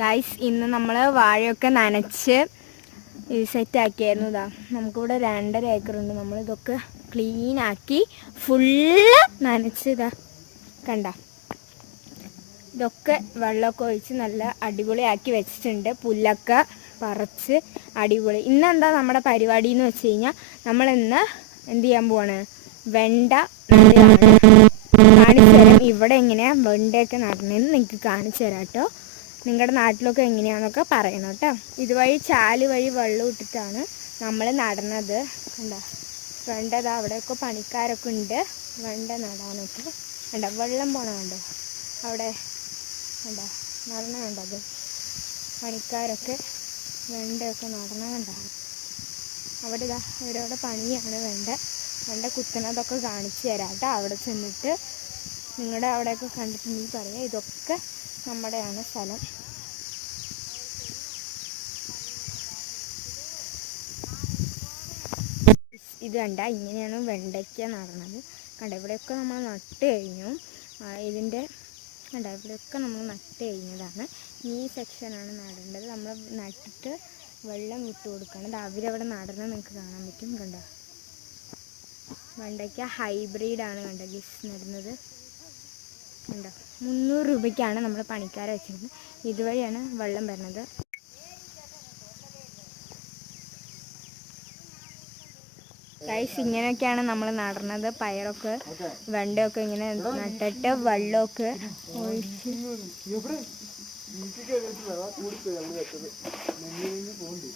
Guys ഇന്ന് നമ്മൾ വാഴയൊക്കെ നനച്ച് സെറ്റാക്കിയായിരുന്നു. ഇതാ നമുക്കിവിടെ 2.5 ഏക്കറുണ്ട്. നമ്മളിതൊക്കെ ക്ലീനാക്കി ഫുള്ള് നനച്ച് ഇതാ കണ്ട ഇതൊക്കെ വെള്ളമൊക്കെ ഒഴിച്ച് നല്ല അടിപൊളിയാക്കി വെച്ചിട്ടുണ്ട്. പുല്ലൊക്കെ പറിച്ച് അടിപൊളി. ഇന്നെന്താ നമ്മുടെ പരിപാടി എന്ന് വെച്ച് കഴിഞ്ഞാൽ നമ്മളിന്ന് എന്ത് ചെയ്യാൻ പോവാണ്, വെണ്ട കാണിച്ചു തരാം. ഇവിടെ എങ്ങനെയാണ് വെണ്ടയൊക്കെ നടണമെന്ന് നിങ്ങൾക്ക് കാണിച്ചു തരാം കേട്ടോ. നിങ്ങളുടെ നാട്ടിലൊക്കെ എങ്ങനെയാണെന്നൊക്കെ പറയണം കേട്ടോ. ഇതുവഴി ചാല് വഴി വെള്ളം ഇട്ടിട്ടാണ് നമ്മൾ നടണത്. എന്താ വെണ്ട അവിടെയൊക്കെ പണിക്കാരൊക്കെ ഉണ്ട് വെണ്ട നടാനൊക്കെ. കണ്ടോ വെള്ളം പോണ കണ്ടോ അവിടെ കണ്ടോ നടണ കണ്ടോ. അത് പണിക്കാരൊക്കെ വെണ്ടയൊക്കെ നടണ കണ്ടോ. അവിടെ ഇതാ അവരവിടെ പണിയാണ്. വെണ്ട കുത്തുന്നതൊക്കെ കാണിച്ചു തരാം കേട്ടോ. അവിടെ ചെന്നിട്ട് നിങ്ങളുടെ അവിടെയൊക്കെ കണ്ടിട്ടുണ്ടെങ്കിൽ പറയാം. ഇതൊക്കെ നമ്മുടെയാണ് സ്ഥലം. ഇത് കണ്ട ഇങ്ങനെയാണ് വെണ്ടയ്ക്ക നടണത്. കണ്ട ഇവിടെയൊക്കെ നമ്മൾ നട്ട് കഴിഞ്ഞു. ഇതിൻ്റെ കണ്ട ഇവിടെയൊക്കെ നമ്മൾ നട്ട് കഴിഞ്ഞതാണ്. ഈ സെക്ഷനാണ് നടേണ്ടത്. നമ്മൾ നട്ടിട്ട് വെള്ളം വിട്ട് കൊടുക്കണം. അവരവിടെ നടന്നത് നിങ്ങൾക്ക് കാണാൻ പറ്റും. കണ്ട വെണ്ടയ്ക്ക ഹൈബ്രിഡാണ് കണ്ട ഗിസ് നടുന്നത്. കണ്ടോ 300 രൂപയ്ക്കാണ് നമ്മൾ പണിക്കാരെ വെച്ചിരുന്നത്. ഇതുവഴിയാണ് വെള്ളം വരുന്നത്. ഗൈസ് ഇങ്ങനെയൊക്കെയാണ് നമ്മൾ നടണത്. പയറൊക്കെ വെണ്ടയൊക്കെ ഇങ്ങനെ നട്ടിട്ട് വെള്ളമൊക്കെ ഒഴിച്ച്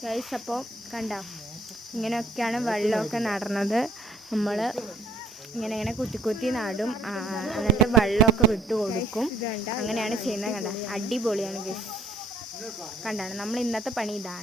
ഗൈസ്. അപ്പോൾ കണ്ടോ ഇങ്ങനെയൊക്കെയാണ് വെള്ളമൊക്കെ നടണത്. നമ്മൾ ഇങ്ങനെ കുത്തി നടും, എന്നിട്ട് വെള്ളമൊക്കെ വിട്ടു കൊടുക്കും. അങ്ങനെയാണ് ചെയ്യുന്നത്. കണ്ട അടിപൊളിയാണ് ഗൈസ്. കണ്ടാണ് നമ്മൾ ഇന്നത്തെ പണി ഇതാണ്.